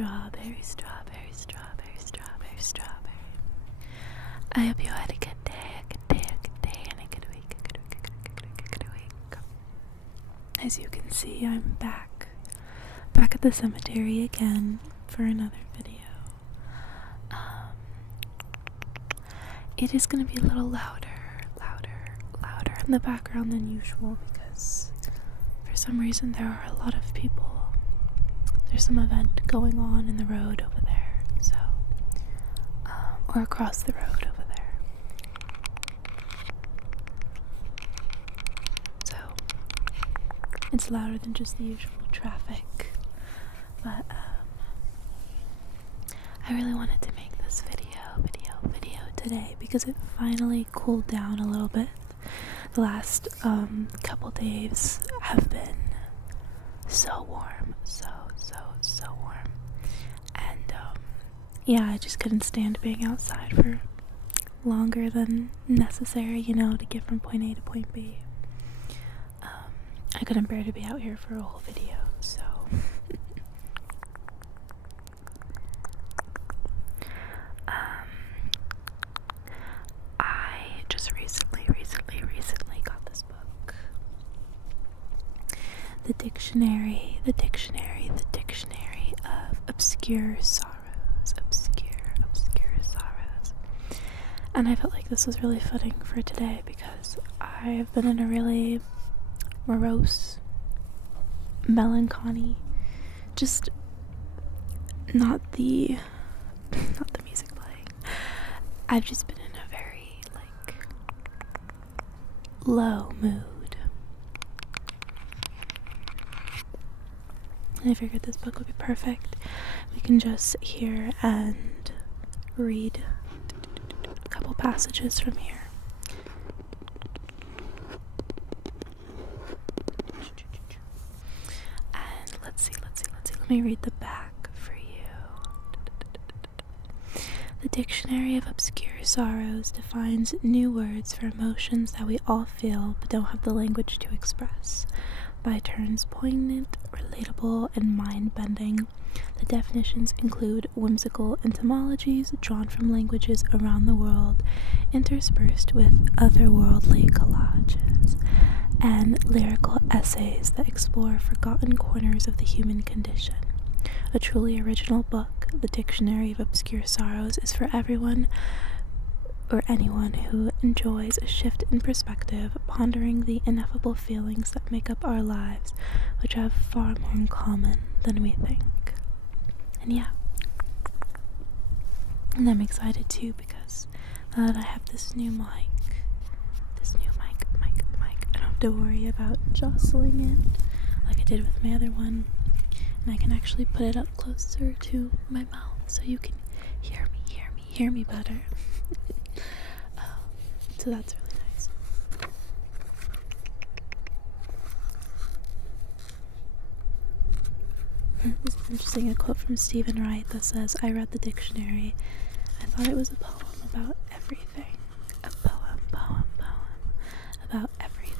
strawberry, strawberry, strawberry, strawberry, strawberry. I hope you had a good day, and a good week, a good week, a good week, a good week. As you can see, I'm back at the cemetery again for another video. It is going to be a little louder in the background than usual because for some reason there are a lot of people. There's some event going on in the road over there, so, or across the road over there. So, it's louder than just the usual traffic, but, I really wanted to make this video today because it finally cooled down a little bit. The last couple days have been so warm, so warm, and yeah, I just couldn't stand being outside for longer than necessary, to get from point A to point B. I couldn't bear to be out here for a whole video, so I just recently got this book. The dictionary of obscure sorrows. And I felt like this was really fitting for today because I've been in a really morose, melancholy, just not the music playing. I've just been in a very, low mood. And I figured this book would be perfect. We can just sit here and read a couple passages from here. And let's see. Let me read the back for you. The Dictionary of Obscure Sorrows defines new words for emotions that we all feel but don't have the language to express. By turns poignant, relatable, and mind-bending, the definitions include whimsical etymologies drawn from languages around the world, interspersed with otherworldly collages, and lyrical essays that explore forgotten corners of the human condition. A truly original book, The Dictionary of Obscure Sorrows is for everyone or anyone who enjoys a shift in perspective, pondering the ineffable feelings that make up our lives, which have far more in common than we think. And yeah, and I'm excited too because now that I have this new mic, I don't have to worry about jostling it like I did with my other one, and I can actually put it up closer to my mouth so you can hear me better. So that's really nice. This is interesting, a quote from Stephen Wright that says, "I read the dictionary. I thought it was a poem about everything. A poem about everything."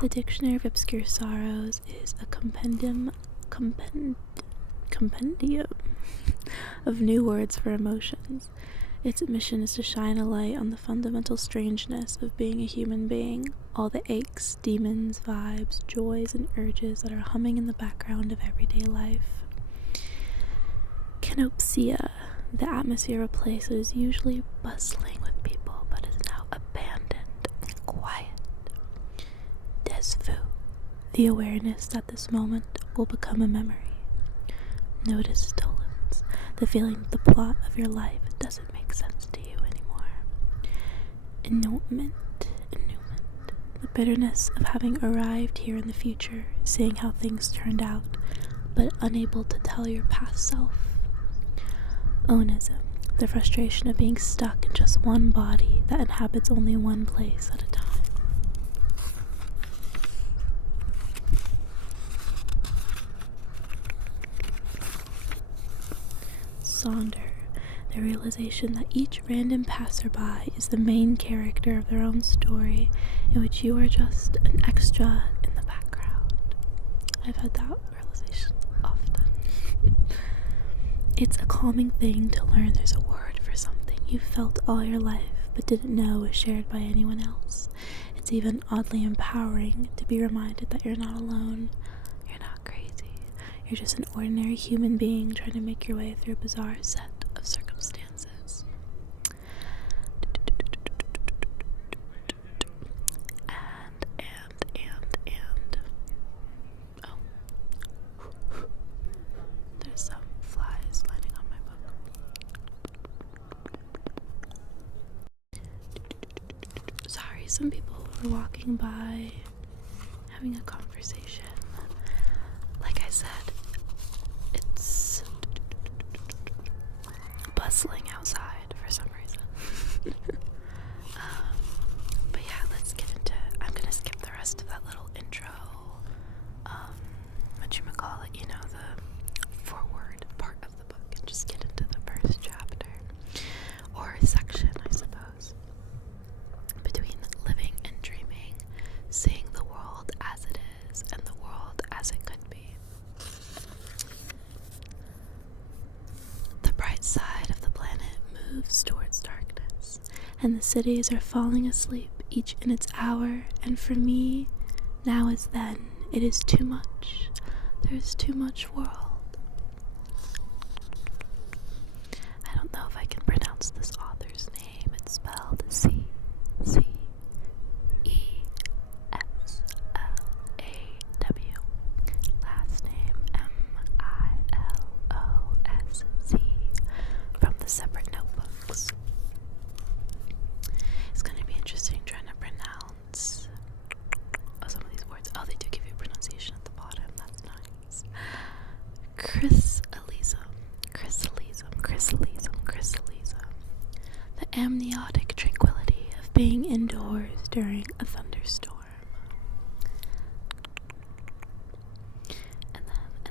The Dictionary of Obscure Sorrows is a compendium of new words for emotions. Its mission is to shine a light on the fundamental strangeness of being a human being, all the aches, demons, vibes, joys, and urges that are humming in the background of everyday life. Canopsia, the atmosphere of a place that is usually bustling with people but is now abandoned and quiet. Desvu, the awareness that this moment will become a memory. Notice stolens, the feeling that the plot of your life doesn't make sense to you anymore. Annulment, the bitterness of having arrived here in the future, seeing how things turned out, but unable to tell your past self. Onism, the frustration of being stuck in just one body that inhabits only one place at a time. Sonder, The realization that each random passerby is the main character of their own story, in which you are just an extra in the background. I've had that realization often. It's a calming thing to learn there's a word for something you felt all your life but didn't know was shared by anyone else. It's even oddly empowering to be reminded that you're not alone. You're not crazy. You're just an ordinary human being trying to make your way through a bizarre set of circumstances. And oh, there's some flies landing on my book. Sorry, some people were walking by having a conversation. Like I said, it's bustling outside for some reason. But yeah, let's get into it. I'm gonna skip the rest of that little intro. Whatchamacallit, you know, the forward part of the book, and just get into the first chapter. Or section, I suppose. Between living and dreaming, seeing the world as it is and the world as it could be. The bright side of the planet moves towards darkness, and the cities are falling asleep, each in its hour, and for me, now as then, it is too much. There's too much world. I don't know if I can pronounce this author's name. It's spelled C-C-E-S-L-A-W. Last name M-I-L-O-S-Z, from the separate notebooks. It's going to be interesting trying to pronounce some of these words. Oh, they do give you pronunciation at the bottom. That's nice. Chrysalism. The amniotic tranquility of being indoors during a thunderstorm. And then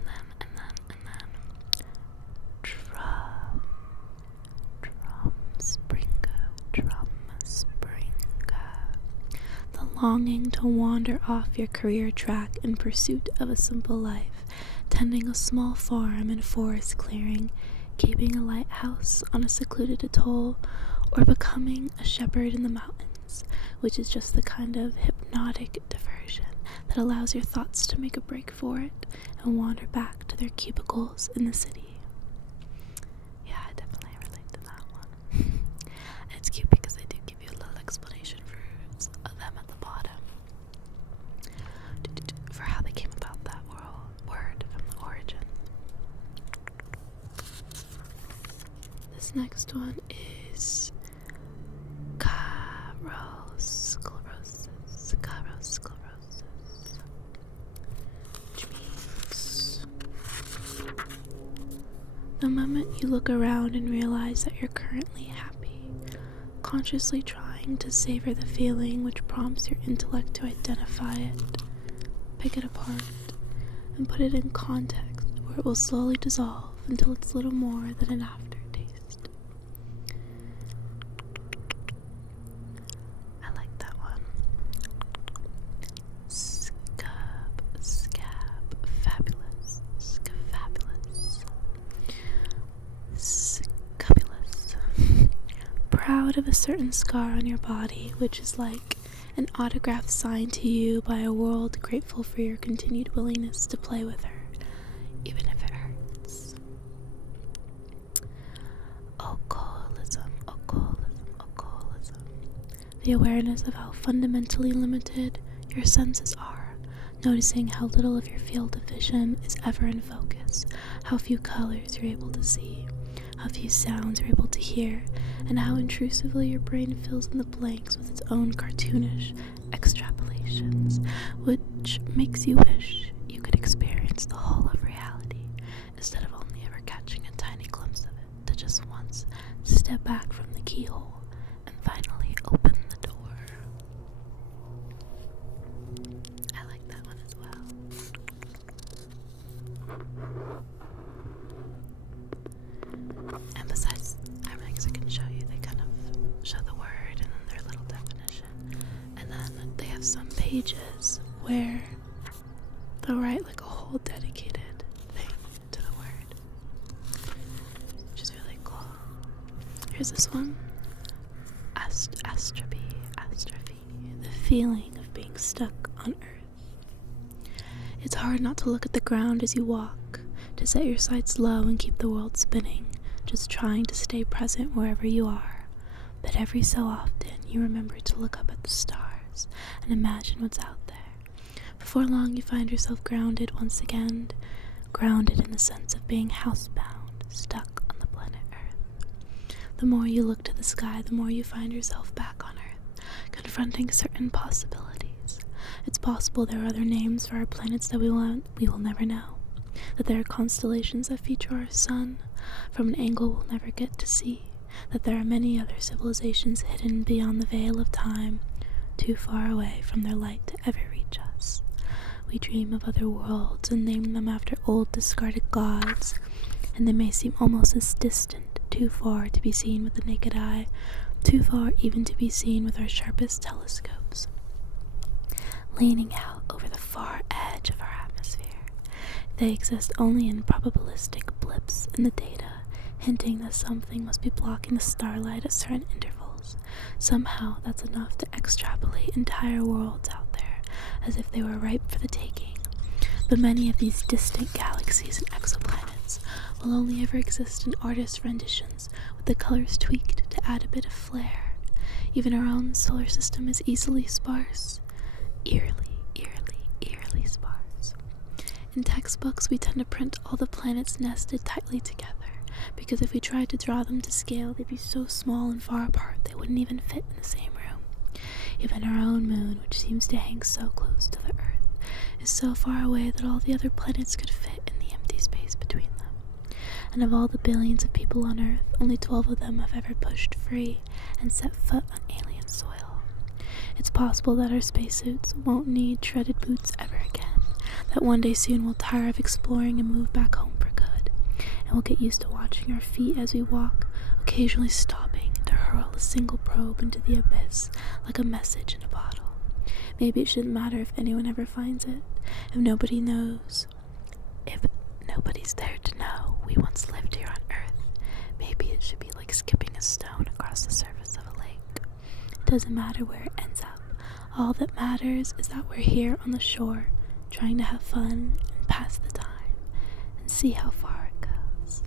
drum springa. The longing to wander off your career track in pursuit of a simple life, tending a small farm in a forest clearing, keeping a lighthouse on a secluded atoll, or becoming a shepherd in the mountains, which is just the kind of hypnotic diversion that allows your thoughts to make a break for it and wander back to their cubicles in the city. Yeah, I definitely relate to that one. And it's cute because they do give you a little explanation for them at the bottom for how they came about that word from the origin. This next one is sclerosis, which means the moment you look around and realize that you're currently happy, consciously trying to savor the feeling which prompts your intellect to identify it, pick it apart, and put it in context where it will slowly dissolve until it's little more than an aftertaste. I like that one. Fabulous. Scabulous. Proud of a certain scar on your body, which is like an autograph signed to you by a world grateful for your continued willingness to play with her, even if it hurts. Alcoholism. The awareness of how fundamentally limited your senses are, noticing how little of your field of vision is ever in focus, how few colors you're able to see, how few sounds you're able to hear, and how intrusively your brain fills in the blanks with its own cartoonish extrapolations, which makes you wish you could experience the whole of reality, instead of only ever catching a tiny glimpse of it, to just once step back from the keyhole and finally open the door. I like that one as well. And besides, I pages where they'll write like a whole dedicated thing to the word, which is really cool. Here's this one. Astrophy, the feeling of being stuck on Earth. It's hard not to look at the ground as you walk, to set your sights low and keep the world spinning, just trying to stay present wherever you are. But every so often, you remember to look up at the stars and imagine what's out there. Before long, you find yourself grounded once again, grounded in the sense of being housebound, stuck on the planet Earth. The more you look to the sky, the more you find yourself back on Earth, confronting certain possibilities. It's possible there are other names for our planets that we will never know, that there are constellations that feature our sun from an angle we'll never get to see, that there are many other civilizations hidden beyond the veil of time, too far away from their light to ever reach us. We dream of other worlds and name them after old discarded gods, and they may seem almost as distant, too far to be seen with the naked eye, too far even to be seen with our sharpest telescopes. Leaning out over the far edge of our atmosphere, they exist only in probabilistic blips in the data, hinting that something must be blocking the starlight at certain intervals. Somehow that's enough to extrapolate entire worlds out there, as if they were ripe for the taking. But many of these distant galaxies and exoplanets will only ever exist in artist renditions, with the colors tweaked to add a bit of flair. Even our own solar system is easily sparse. Eerily sparse. In textbooks, we tend to print all the planets nested tightly together, because if we tried to draw them to scale, they'd be so small and far apart they wouldn't even fit in the same room. Even our own moon, which seems to hang so close to the Earth, is so far away that all the other planets could fit in the empty space between them. And of all the billions of people on Earth, only 12 of them have ever pushed free and set foot on alien soil. It's possible that our spacesuits won't need treaded boots ever again, that one day soon we'll tire of exploring and move back home for good, and we'll get used to watching our feet as we walk, occasionally stopping to hurl a single probe into the abyss like a message in a bottle. Maybe it shouldn't matter if anyone ever finds it, if nobody knows, if nobody's there to know we once lived here on Earth. Maybe it should be like skipping a stone across the surface of a lake. It doesn't matter where it ends up. All that matters is that we're here on the shore, trying to have fun and pass the time and see how far it goes.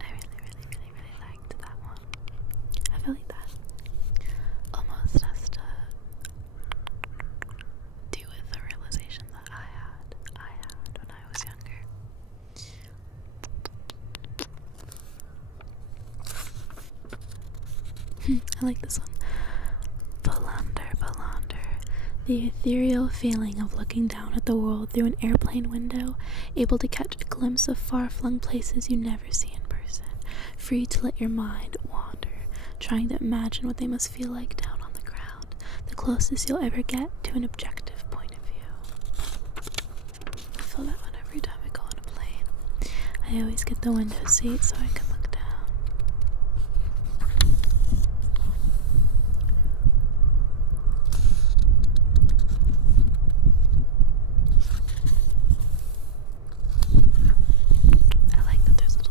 I really liked that one. I feel like that almost has to do with the realization that I had when I was younger. I like this one. Valander. The ethereal feeling of looking down at the world through an airplane window, able to catch a glimpse of far-flung places you never see in person, free to let your mind wander, trying to imagine what they must feel like down on the ground, the closest you'll ever get to an objective point of view. I feel that one every time I go on a plane. I always get the window seat so I can look down.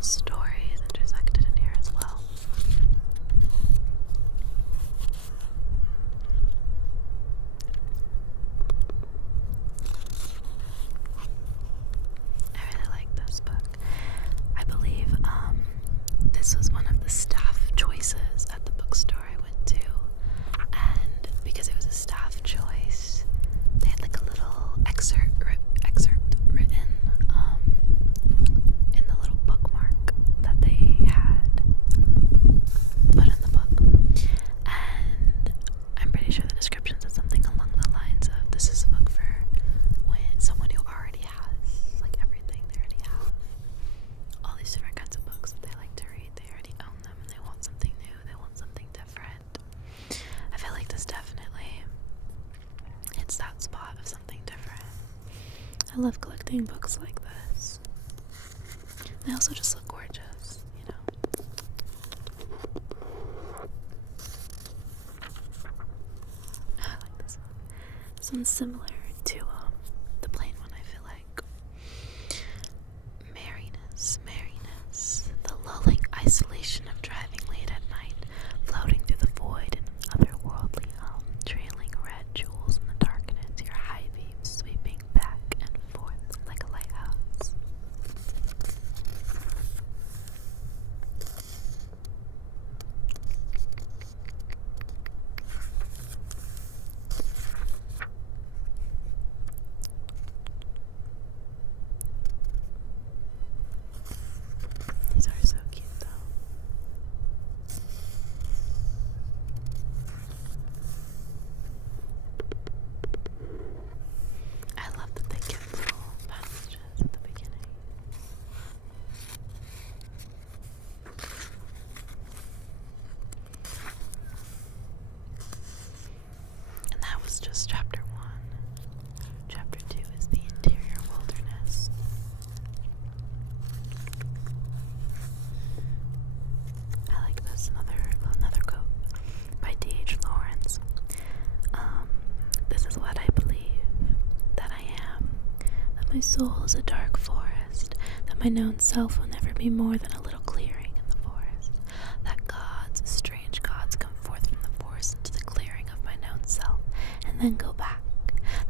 Stories intersected in here as well. I really like this book. I believe this was one of the staff choices at the bookstore I went to, and because it was a staff choice, they had like a little excerpt written in the little bookmark that they had put in the book, and I'm pretty sure the description said something along the lines of, this is a book for when someone who already has like everything. They already have all these different kinds of books that they like to read, they already own them, and they want something new, they want something different. I feel like this definitely hits that spot of something different. I love collecting books like this. They also just look gorgeous, you know. This one's similar to the plain one, I feel like. Merriness, the lulling isolation of driving late at night, floating through the void in an otherworldly hum, trailing red jewels in the darkness, your high beams sweeping back and forth like a lighthouse. These are so cute though. I love that they give little passages at the beginning. And that was just chapter 1. Chapter 2 is the interior wilderness. I like this. Another quote by D.H. Lawrence. This is what I believe, that I am, that my soul is a dark forest, that my known self will never be more than a little clearing in the forest, that gods, strange gods, come forth from the forest into the clearing of my known self, and then go back,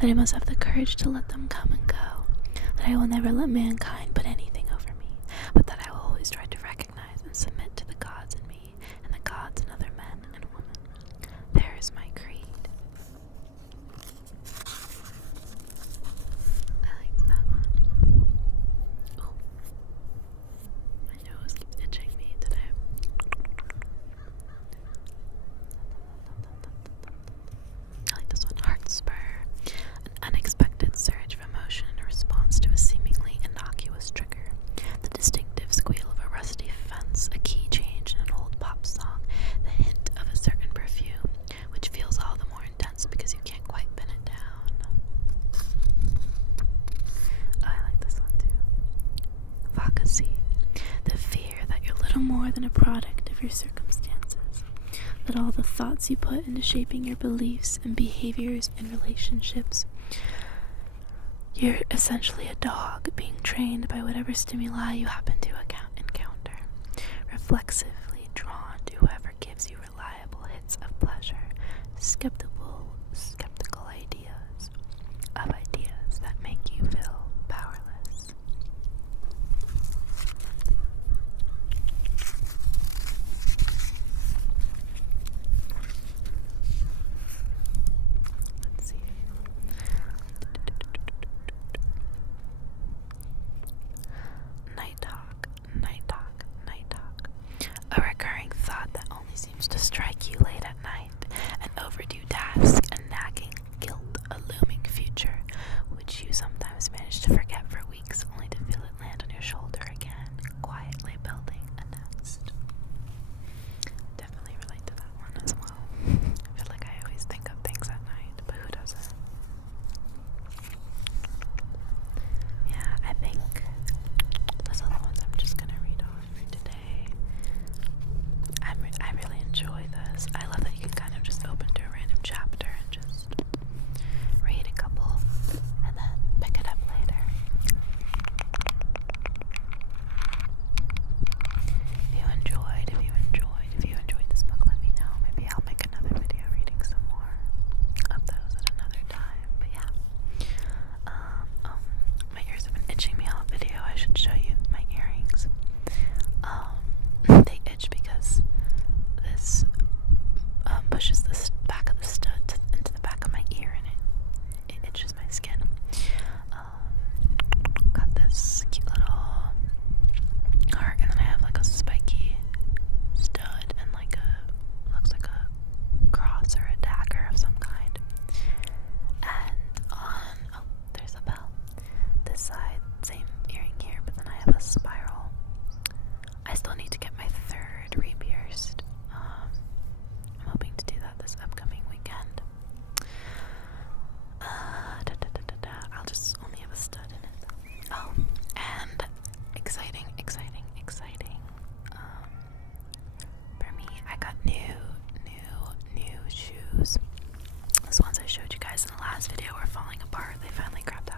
that I must have the courage to let them come and go, that I will never let mankind put anything over me, but that I will always try to recognize and submit to the gods in me, and the gods in other men and women. There is my creed. I liked that one. Oh, my nose keeps itching me today. I like this one. Heart spur. An unexpected surge of emotion in response to a seemingly innocuous trigger. The distinctive squeal of a rusty fence, a key change in an old pop song, the hint of a certain perfume, which feels all the more intense because you can't quite pin it down. Oh, I like this one too. Vacancy. The fear that you're little more than a product of your circumstances. That all the thoughts you put into shaping your beliefs and behaviors and relationships, you're essentially a dog being trained by whatever stimuli you happen to encounter, reflexively drawn to whoever gives you reliable hits of pleasure, skeptical ideas that make you feel powerless. Let's see. Night talk. A recurring thought that only seems to strike you late at night. An overdue task, a nagging guilt, a looming future, which you sometimes manage to forget for weeks only to feel it land on your shoulder again, quietly building a nest. Definitely relate to that one as well. I feel like I always think of things at night, but who doesn't? Yeah, I think those are the ones I'm just gonna read off for today. last video were falling apart. They finally grabbed